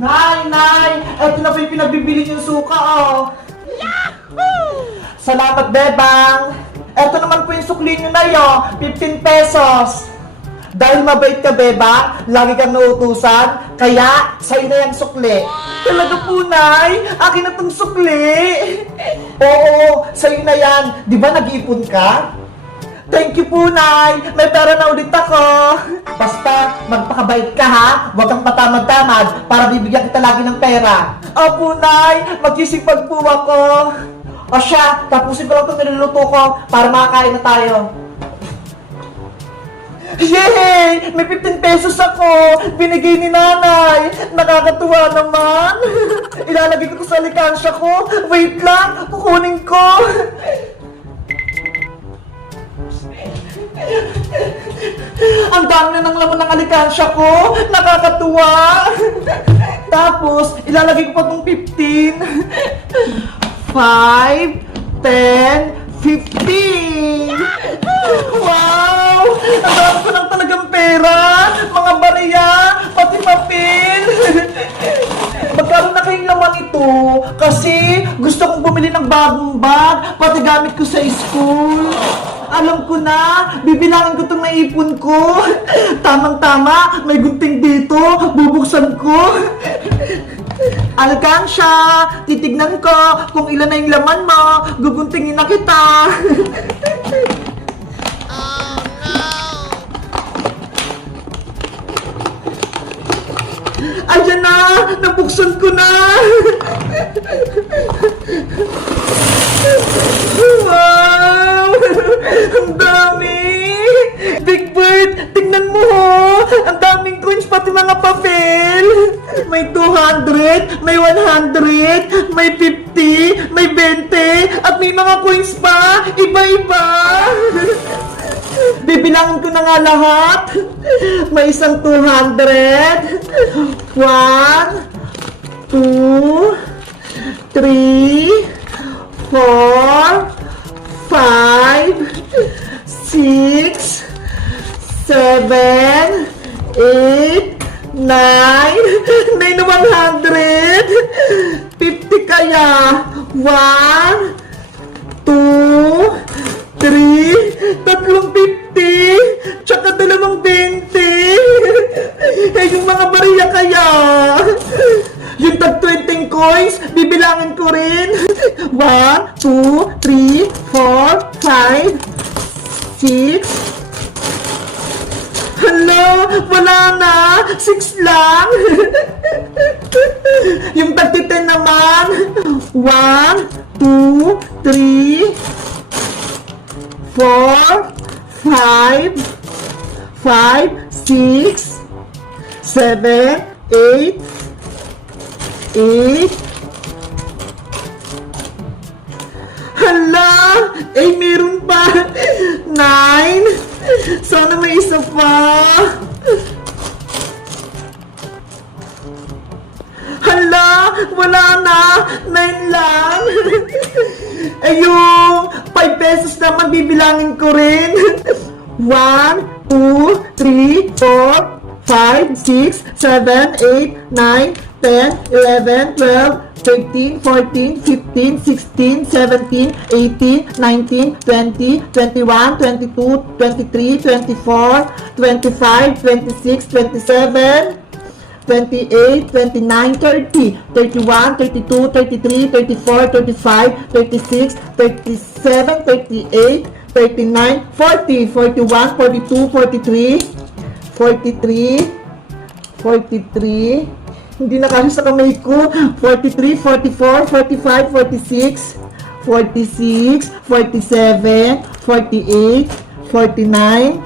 Nay! Eto na po yung pinagbibili niyong suka, oh. Yahoo! Salamat, Bebang. Eto naman po yung sukli niyo na yun, 15 pesos. Dahil mabait ka, Bebang, lagi kang nauutusan, kaya sa'yo na yung sukli. Talaga po, Nay? Akin na tong sukli. Oo, sa'yo na yan. Di ba nag-iipon ka? Thank you po, Nay! May pera na ulit ako! Basta, magpakabait ka, ha? Huwag kang patamad-tamad para bibigyan kita lagi ng pera. Opo, Nay! Magsisipag po ako! O siya, tapusin ko lang itong niluluto ko para makakain na tayo. Yay! May 15 pesos ako! Binigay ni Nanay! Nakakatuwa naman! Ilalagay ko sa alikansya ko! Wait lang! Kukunin ko! Ang dami na ng laman ng alikansya ko! Nakakatuwa! Tapos, ilalagay ko pa itong 15. 5, 10, 15! Wow! Ang dami ko lang talagang pera! Mga bariya! Pati papel! Magkano na kayong laman ito? Kasi gusto kong bumili ng bagong bag, pati gamit ko sa school. Alam ko na, bibilangin ko itong naipon ko. Tamang-tama, may gunting dito, bubuksan ko. Alkansya, titignan ko kung ilan na yung laman mo, guguntingin na kita. Ayan na, nabuksan ko na. Wow! Ang dami! Big Bird, tingnan mo ho! Ang daming coins, pati mga papel! May 200, may 100, may 50, may 20, at may mga coins pa! Iba-iba! Bibilangin ko na nga lahat! May isang 200, 1, 2, 3, 4, 5, 6, 7, 8, 9, may na 100, 50 kaya, 1, 2, 3, tatlong 50, tsaka dalawang 20, eh yung mga bariya kaya, yung tag 20 coins, bibilangin ko rin. 1, 2, 3, 4, 5, 6. Hala, wala na. 6 lang. Yung tag 10 naman. 1, 2, 3, 4, 5, 6, 7, 8, 8. Hala! Eh, meron pa! 9! Sana may isa pa! Hala! Wala na! 9 lang! Eh, yung 5 pesos naman bibilangin ko rin! 1, 2, 3, 4, 5, 6, 7, 8, 9, 10, 11, 12, 13, 14, 15, 16, 17, 18, 19, 20, 21, 22, 23, 24, 25, 26, 27, 28, 29, 30, 31, 32, 33, 34, 35, 36, 37, 38, 39, 40, 41, 42, 43, 43, 43, hindi na kasi sa kamay ko, 43, 44, 45, 46, 46, 47, 48, 49,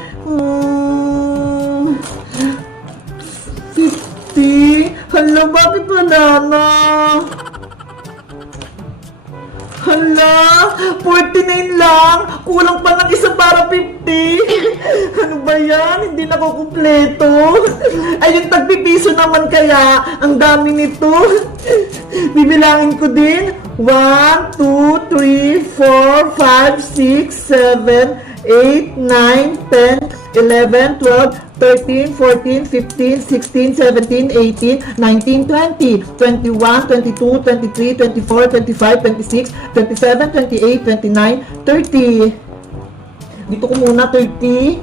50, hala, bakit wala na? Hala, 49 lang, kulang pa ng isa para 50. Ano ba yan? Hindi na ko kumpleto. Ay, yung tagpipiso naman kaya, ang dami nito. Bibilangin ko din. 1, 2, 3, 4, 5, 6, 7, 8, 9, 10, 11, 12, 13, 14, 15, 16, 17, 18, 19, 20, 21, 22, 23, 24, 25, 26, 27, 28, 29, 30. Dito ko muna, 30,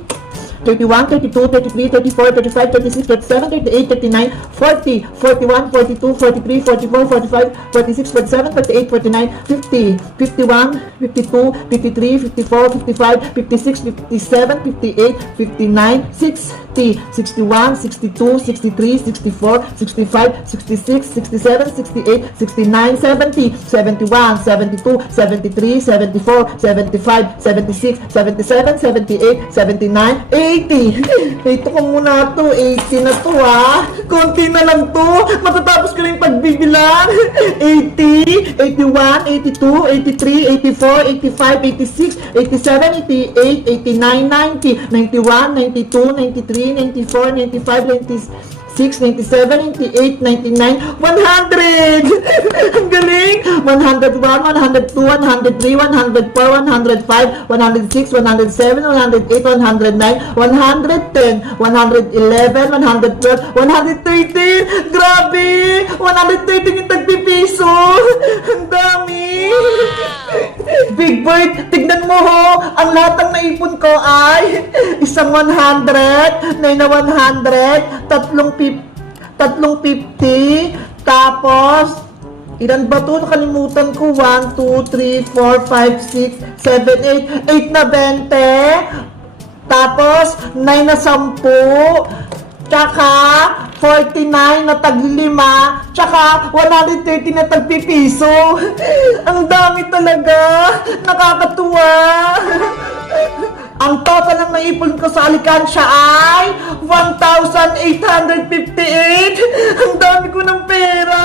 31, 32, 33, 34, 35, 36, 37, 38, 39, 40, 41, 42, 43, 44, 45, 46, 47, 48, 49, 50, 51, 52, 53, 54, 55, 56, 57, 58, 59, 60, 61, 62, 63, 64, 65, 66, 67, 68, 69, 70, 71, 72, 73, 74, 75, 76, 77, 78, 79, 80. Ito ko muna to. 80 na to ha. Konti na lang to. Matatapos ko na yung pagbibilang. 80, 81, 82, 83, 84, 85, 86, 87, 88, 89, 90, 91, 92, 93, 94, 95, 96, 97, 98, 99, 100! Ang galing! 101, 102, 103, 104, 105, 106, 107, 108, 109, 110, 111, 112, 113! Grabe! 113 yung tagpipiso! Ang dami! Big Bird, tignan mo ho! Ang lahat ng naipon ko ay isang 100, na 100, tatlong 50, tapos, ilan ba ito? Nakalimutan ko. 1, 2, 3, 4, 5, 6, 7, 8. 8 na 20. Tapos, 9 na 10. Tsaka, 49 na tag-5. Tsaka, 130 na tag-pipiso. Ang dami talaga. Nakakatuwa. Ang total ng naipon ko sa alikansya ay 1,858. Ang dami ko ng pera.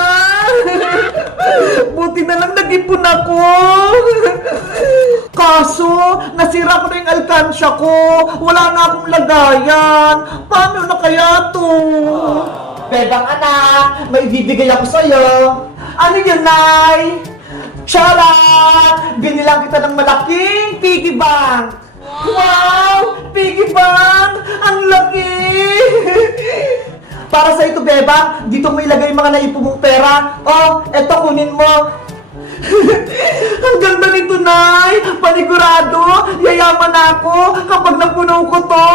Buti na lang nag-ipon ako. Kaso, nasira ko na yung alkansya ko. Wala na akong lagayan. Paano na kaya to? Bebang anak, may ibibigay ako sa'yo. Ano yun, Nay? Charan! Binilang kita ng malaking piggy bank. Wow! Piggy bank! Ang laki! Para sa ito, Bebang, dito mo ilagay yung mga naipon mong pera. Oh, eto, kunin mo. Ang ganda nito, Nay! Panigurado, yayaman ako kapag napuno ko to.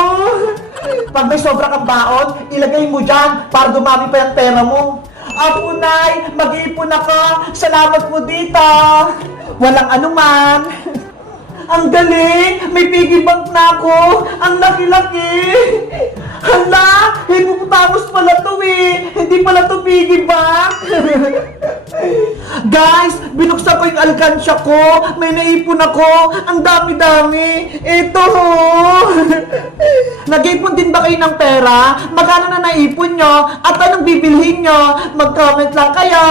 Pag may sobra kang baon, ilagay mo dyan para dumami pa yung pera mo. Ako, Nay, mag-iipon ako. Salamat po dito. Walang anuman. Ang galing! May piggy bank na ako! Ang laki-laki! Hala! Hippopotamus pala to eh! Hindi pala to piggy bank! Guys! Binuksan ko yung alkansya ko! May naipon ako! Ang dami-dami! Ito ho! Nag-ipon din ba kayo ng pera? Magkano na naipon nyo? At anong bibilhin nyo? Mag-comment lang kayo!